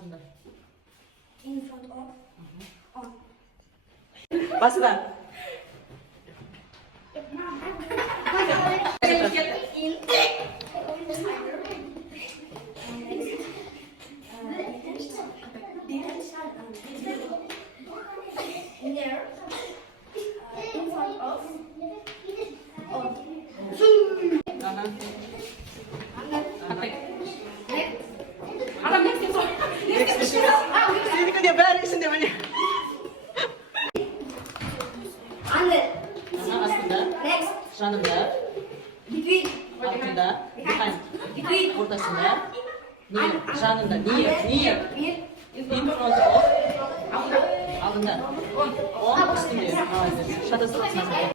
Aldığında. In front of. On. Başla. Near. In front of. On. Aha. Hadi. Next. Adam next yapıyor. Next yapıyor. Seni kan dia barisin namanya. Under. Aha, aslında. Next. Yanında. Between. Altında. Behind. Between. Ortasında. Near. Yanında. Near. Near. Near. In front of. Altında. On. Üstünde. Hadi. Şurada sırasına.